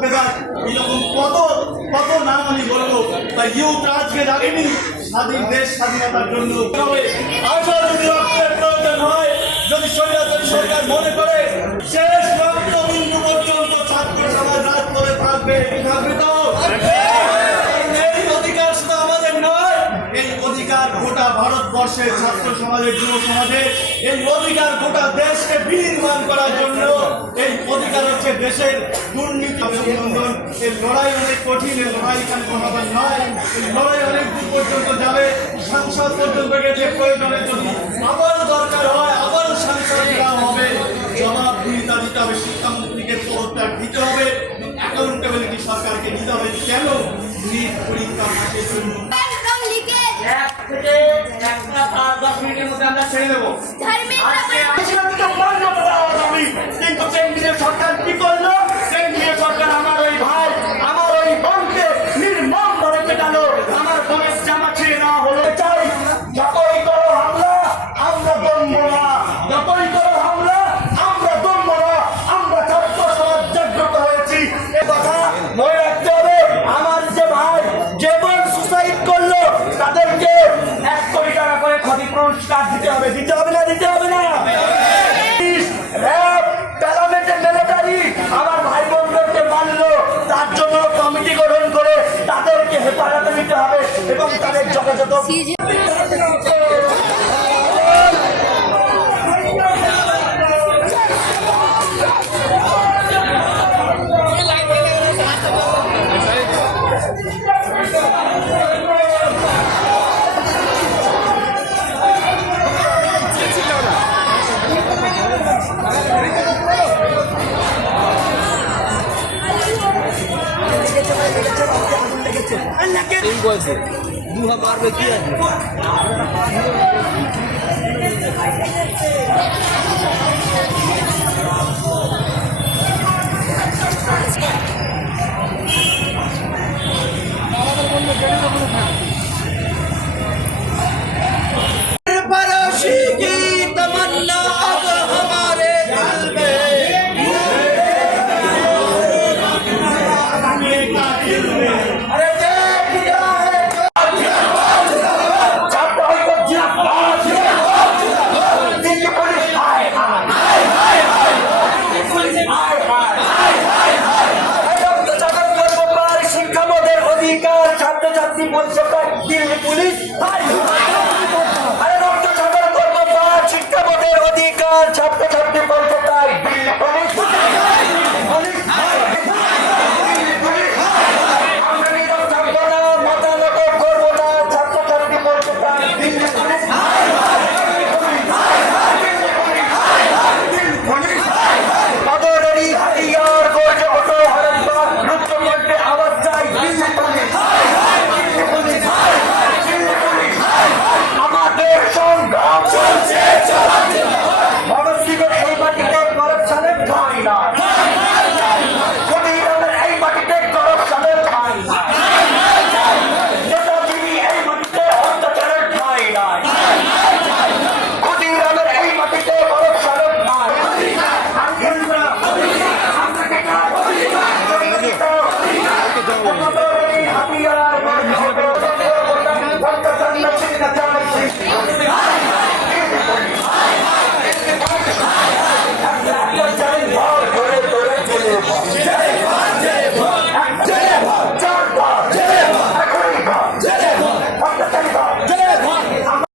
সাপেদার এরকম কত কত নাম আমি বলবো। তাই ইউথ আজকে ডাকেনি স্বাধীন দেশ স্বাধীনতার জন্য। আজও যদি রক্তের প্রয়োজন হয়, যদি স্বৈরাচারী সরকার মনে করে শেষ রক্তবিন্দু পর্যন্ত ছাত্র সমাজ রাত করে থাকবে তো এই অধিকার শুধু আমাদের নয়, এই অধিকার গোটা ভারতবর্ষের ছাত্র সমাজের, যুব সমাজের, এই অধিকার গোটা দেশকে বিনির্মাণ করার জন্য। এই অধিকার হচ্ছে দেশের দুর্নীতি অভিনন্দন। এই লড়াই অনেক কঠিন, এই লড়াই এখানে কোনো নয়, এই লড়াই অনেক দূর পর্যন্ত যাবে, সংসদ পর্যন্ত গেছে। প্রয়োজনে যদি আবারও দরকার হয় আবারও সংসদ দেওয়া হবে, জবাবদিহিতা দিতে হবে, শিক্ষামন্ত্রীকে পদত্যাগ দিতে হবে, অ্যাকাউন্টেবিলিটি সরকারকে দিতে হবে। কেন নিট পরীক্ষা মাসের জন্য 1 থেকে 5-10 মিনিটের মধ্যে আমরা ছেড়ে দেবো। কিন্তু কেন্দ্রীয় সরকার কি করলো? কেন্দ্রীয় সরকার আমার ওই ভাই, আমার ওই বোনকে নির্মম ভাবে পেটালো, আমার বোনের জামা ছিঁড়ে নেওয়া হলো। চাই যতই করো হামলা আমরা দমবো না, যতই করো হামলা আমরা দমবো না। আমরা ছাত্র সমাজ জাগ্রত হয়েছি, এ কথা মনে রাখতে হবে। আমার যে ভাই যে বোন সুসাইড করলো তাদেরকে 1 কোটি টাকা করে ক্ষতি পুরস্কার দিতে হবে। দিতে হবে না? দিতে হবে না? আমার ভাই বোনদেরকে মানলো, তার জন্য কমিটি গঠন করে তাদেরকে হেফাজতে নিতে হবে এবং তাদের যথাযথ বলছে দুহা মারবে কি আছে শিক্ষামদের অধিকার ছাত্রছাত্রী পরিষদ দিল্লি পুলিশ